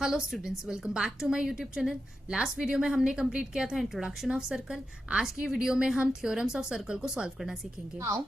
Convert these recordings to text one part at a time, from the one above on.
Hello students, welcome back to my YouTube channel. Last video में हमने complete किया था इंट्रोडक्शन ऑफ सर्कल। आज की वीडियो में हम थ्योरम्स ऑफ सर्कल को सॉल्व करना सीखेंगे। Now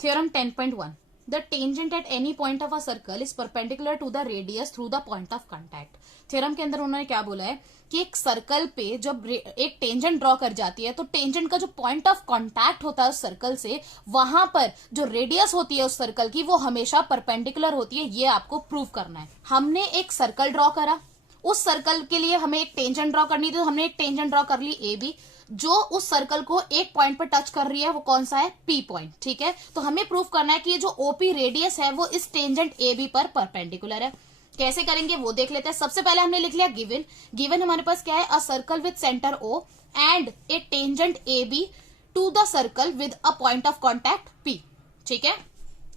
theorem 10.1, the tangent at any point of a circle is perpendicular to the radius through the point of contact. Theorem के अंदर उन्होंने क्या बोला है कि एक सर्कल पे जब एक टेंजेंट ड्रॉ कर जाती है तो टेंजेंट का जो पॉइंट ऑफ कांटेक्ट होता है उस सर्कल से, वहां पर जो रेडियस होती है उस सर्कल की वो हमेशा परपेंडिकुलर होती है। ये आपको प्रूव करना है। हमने एक सर्कल ड्रॉ करा, उस सर्कल के लिए हमें एक टेंजेंट ड्रॉ करनी थी, तो हमने एक टेंजेंट ड्रॉ कर ली ए बी, जो उस सर्कल को एक पॉइंट पर टच कर रही है। वो कौन सा है? P point. ठीक है, तो हमें प्रूफ करना है कि ये जो ओपी रेडियस है वो इस टेंजेंट ए बी पर परपेंडिकुलर है। कैसे करेंगे वो देख लेते हैं। सबसे पहले हमने लिख लिया गिवन हमारे पास क्या है? A circle with centre O and a tangent A B to the circle with a point of contact P. ठीक है,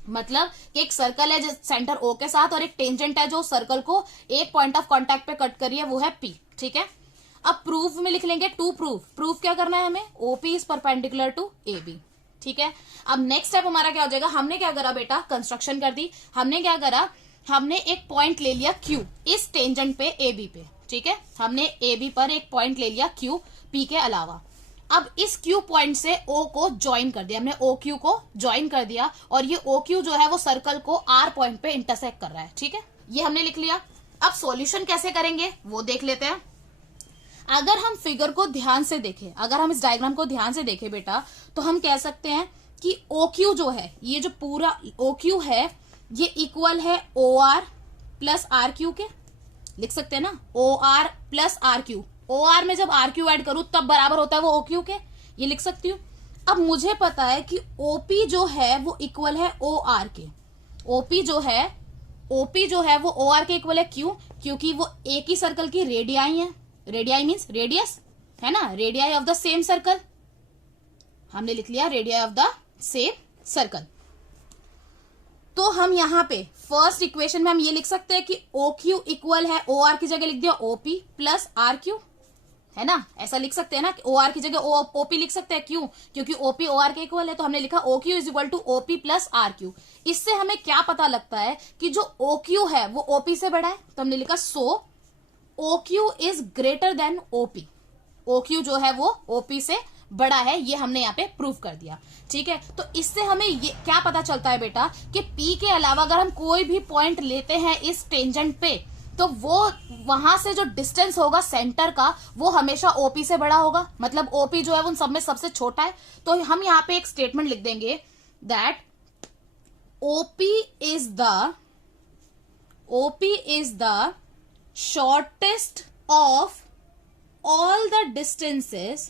मतलब कि एक सर्कल है जो सेंटर ओ के साथ और एक टेंजेंट है जो सर्कल को एक पॉइंट ऑफ कांटेक्ट पे कट करी है, वो है पी। ठीक है, अब प्रूफ में लिख लेंगे टू प्रूफ क्या करना है हमें? OP is perpendicular to A B. ठीक है, अब नेक्स्ट स्टेप हमारा क्या हो जाएगा? हमने क्या करा बेटा? कंस्ट्रक्शन कर दी। हमने क्या करा? हमने एक पॉइंट ले लिया क्यू इस टेंजेंट पे ए बी पे। ठीक है, हमने ए बी पर एक पॉइंट ले लिया क्यू पी के अलावा। अब इस क्यू पॉइंट से ओ को ज्वाइन कर दिया हमने, ओ क्यू को ज्वाइन कर दिया, और ये ओ क्यू जो है वो सर्कल को आर पॉइंट पे इंटरसेक्ट कर रहा है। ठीक है, ये हमने लिख लिया। अब सॉल्यूशन कैसे करेंगे वो देख लेते हैं। अगर हम फिगर को ध्यान से देखें, अगर हम इस डायग्राम को ध्यान से देखें बेटा, तो हम कह सकते हैं कि ओ क्यू जो है, ये जो पूरा ओ क्यू है ये इक्वल है O R plus R Q के। लिख सकते हैं ना, O R plus R Q. O R में जब आर क्यू एड करूं तब बराबर होता है वो ओ क्यू के। ये लिख सकती हूँ। अब मुझे पता है कि ओपी जो है वो इक्वल है ओ आर के। ओपी जो है वो ओ आर के इक्वल है। क्यों? क्योंकि वो एक ही सर्कल की रेडियाई है। रेडियाई मीन्स रेडियस है ना, radii of the same circle. हमने लिख लिया radii of the same circle. तो हम यहाँ पे फर्स्ट इक्वेशन में हम ये लिख सकते हैं कि ओ क्यू इक्वल है, ओ आर की जगह लिख दिया ओपी प्लस आर क्यू, है ना। ऐसा लिख सकते हैं ना, ओ आर की जगह ओपी लिख सकते हैं। क्यों? क्योंकि ओपी ओ आर के इक्वल है। तो हमने लिखा O Q is equal to OP plus R Q. इससे हमें क्या पता लगता है कि जो ओ क्यू है वो ओपी से बड़ा है। तो हमने लिखा so O Q is greater than OP. O Q जो है वो ओपी से बड़ा है, ये हमने यहाँ पे प्रूव कर दिया। ठीक है, तो इससे हमें ये क्या पता चलता है बेटा कि पी के अलावा अगर हम कोई भी पॉइंट लेते हैं इस टेंजेंट पे, तो वो वहां से जो डिस्टेंस होगा सेंटर का वो हमेशा ओपी से बड़ा होगा। मतलब ओपी जो है उन सब में सबसे छोटा है। तो हम यहाँ पे एक स्टेटमेंट लिख देंगे that OP is the shortest of all the distances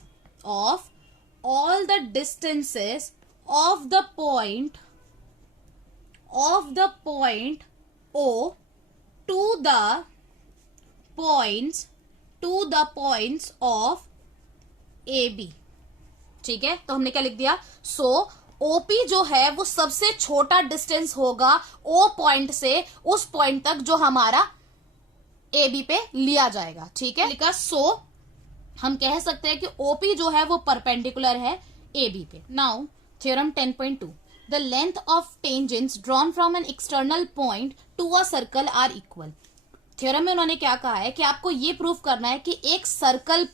of the point O to the points of AB। ठीक है, तो हमने क्या लिख दिया? सो OP जो है वो सबसे छोटा डिस्टेंस होगा O पॉइंट से उस पॉइंट तक जो हमारा AB पे लिया जाएगा। ठीक है, लिखा सो हम कह सकते हैं कि ओपी जो है वो परपेंडिकुलर है ए बी पे। Now theorem 10.2, the length of tangents drawn from an external point to a circle are equal. Theorem में उन्होंने क्या कहा है कि आपको ये प्रूफ करना है कि एक सर्कल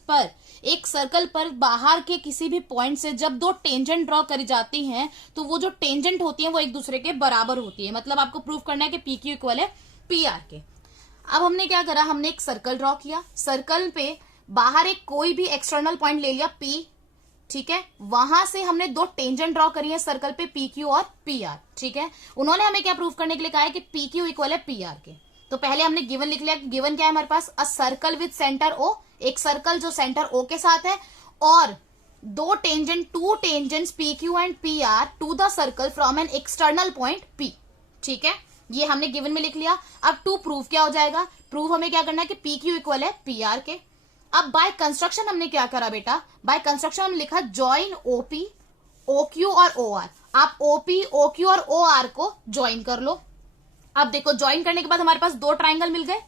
पर बाहर के किसी भी पॉइंट से जब दो टेंजेंट ड्रॉ करी जाती हैं तो वो जो टेंजेंट होती है वो एक दूसरे के बराबर होती है। मतलब आपको प्रूफ करना है कि पी क्यू इक्वल है पी आर के। अब हमने क्या करा? हमने एक सर्कल ड्रॉ किया, सर्कल पे बाहर एक कोई भी एक्सटर्नल पॉइंट ले लिया P। ठीक है, वहां से हमने दो टेंजेंट ड्रॉ करी है सर्कल पे पी क्यू और पी आर। ठीक है, उन्होंने हमें क्या प्रूफ करने के लिए कहा है कि पी क्यू इक्वल है पी आर के। तो पहले हमने गिवन लिख लिया। गिवन क्या है हमारे पास? A circle with centre O, एक सर्कल जो सेंटर ओ के साथ है, और two tangents P Q and P R to the circle from an external point P। ठीक है, ये हमने गिवन में लिख लिया। अब टू प्रूफ क्या हो जाएगा? प्रूफ हमें क्या करना है कि पी क्यू इक्वल है पी आर के। अब बाय कंस्ट्रक्शन हमने क्या करा बेटा? बाय कंस्ट्रक्शन हम लिखा जॉइन ओपी, ओ क्यू और ओ आर। आप ओपी, ओ क्यू और ओ आर को ज्वाइन कर लो। अब देखो, ज्वाइन करने के बाद हमारे पास दो ट्राइंगल मिल गए,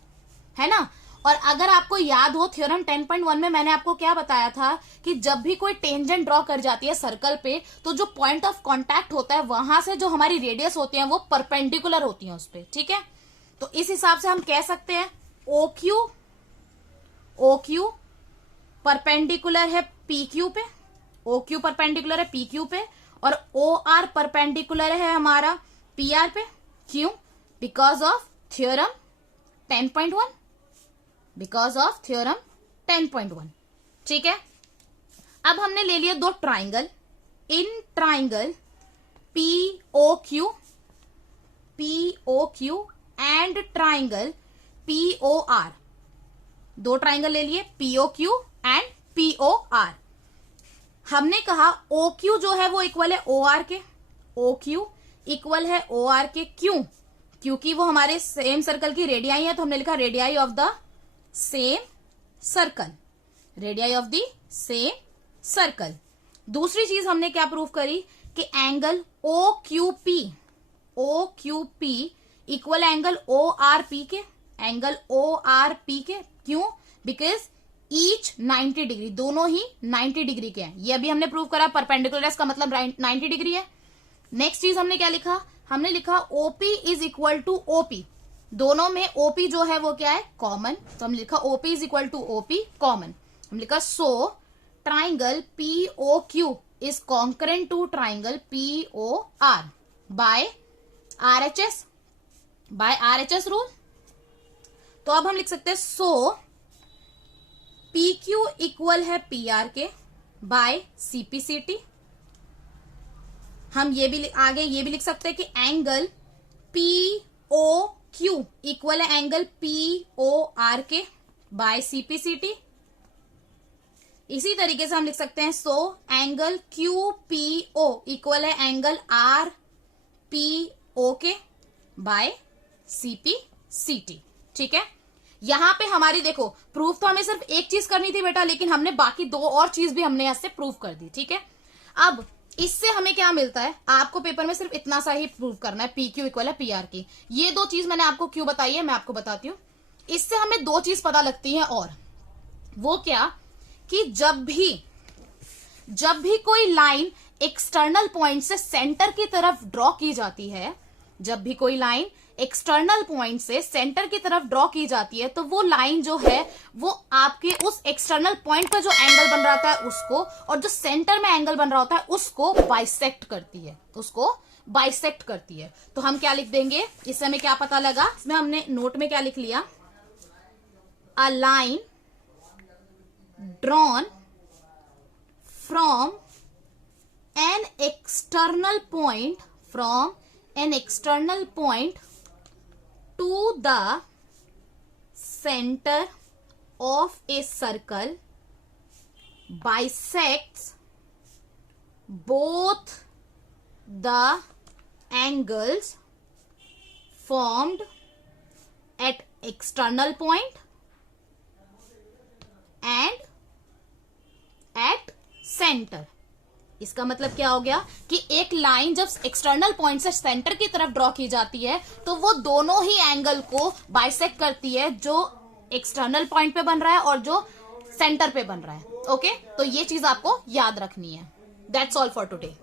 है ना। और अगर आपको याद हो थ्योरम 10.1 में मैंने आपको क्या बताया था कि जब भी कोई टेंजेंट ड्रॉ कर जाती है सर्कल पे तो जो पॉइंट ऑफ कांटेक्ट होता है वहां से जो हमारी रेडियस होती है वो परपेंडिकुलर होती है उस पे। ठीक है, तो इस हिसाब से हम कह सकते हैं O Q O Q perpendicular है पी क्यू पे, ओ क्यू परपेंडिकुलर है पी क्यू पे, और ओ आर परपेंडिकुलर है हमारा पी आर पे। क्यों? Because of theorem 10.1, because of theorem 10.1। ठीक है, अब हमने ले लिया दो triangle. In triangle POQ and triangle POR, दो ट्राइंगल ले लिए POQ एंड POR। हमने कहा OQ जो है वो इक्वल है OR के, OQ इक्वल है OR के। क्यों? क्योंकि वो हमारे सेम सर्कल की रेडियाई है, तो हमने लिखा radii of the same circle, radii of the same circle. दूसरी चीज हमने क्या प्रूव करी कि angle OQP equal angle ORP के, एंगल ORP के। क्यों? बिकॉज ईच 90 डिग्री, दोनों ही 90 डिग्री के हैं। ये अभी हमने प्रूव करा, परपेंडिकुलर का मतलब 90 डिग्री है। नेक्स्ट चीज हमने क्या लिखा, हमने लिखा OP is equal to OP, दोनों में OP जो है वो क्या है, कॉमन। तो हम लिखा OP is equal to OP common. हम लिखा so triangle POQ is concurrent to triangle POR by RHS rule. तो अब हम लिख सकते हैं सो PQ इक्वल है PR के बाय CPCT। हम ये भी आगे ये भी लिख सकते हैं कि एंगल POQ इक्वल है एंगल POR के बाय CPCT। इसी तरीके से हम लिख सकते हैं सो एंगल QPO इक्वल है एंगल RPO के बाय CPCT। ठीक है, यहां पे हमारी देखो प्रूफ तो हमें सिर्फ एक चीज करनी थी बेटा, लेकिन हमने बाकी दो और चीज भी हमने यहां से प्रूफ कर दी। ठीक है, अब इससे हमें क्या मिलता है, आपको पेपर में सिर्फ इतना सा ही प्रूव करना है, PQ इक्वल है PR की। ये दो चीज मैंने आपको क्यों बताई है, मैं आपको बताती हूँ। इससे हमें दो चीज पता लगती है, और वो क्या कि जब भी कोई लाइन एक्सटर्नल पॉइंट से सेंटर की तरफ ड्रॉ की जाती है, जब भी कोई लाइन एक्सटर्नल पॉइंट से सेंटर की तरफ ड्रॉ की जाती है, तो वो लाइन जो है वो आपके उस एक्सटर्नल पॉइंट पर जो एंगल बन रहा है उसको, और जो सेंटर में एंगल बन रहा होता है उसको बाइसेक्ट करती है, उसको बाइसेक्ट करती है। तो हम क्या लिख देंगे, इससे हमें क्या पता लगा, इसमें हमने नोट में क्या लिख लिया, a line drawn from an external point to the center of a circle bisects both the angles formed at external point and at centre. इसका मतलब क्या हो गया कि एक लाइन जब एक्सटर्नल पॉइंट से सेंटर की तरफ ड्रॉ की जाती है तो वो दोनों ही एंगल को बाइसेक्ट करती है, जो एक्सटर्नल पॉइंट पे बन रहा है और जो सेंटर पे बन रहा है। ओके, तो ये चीज आपको याद रखनी है। That's all for today.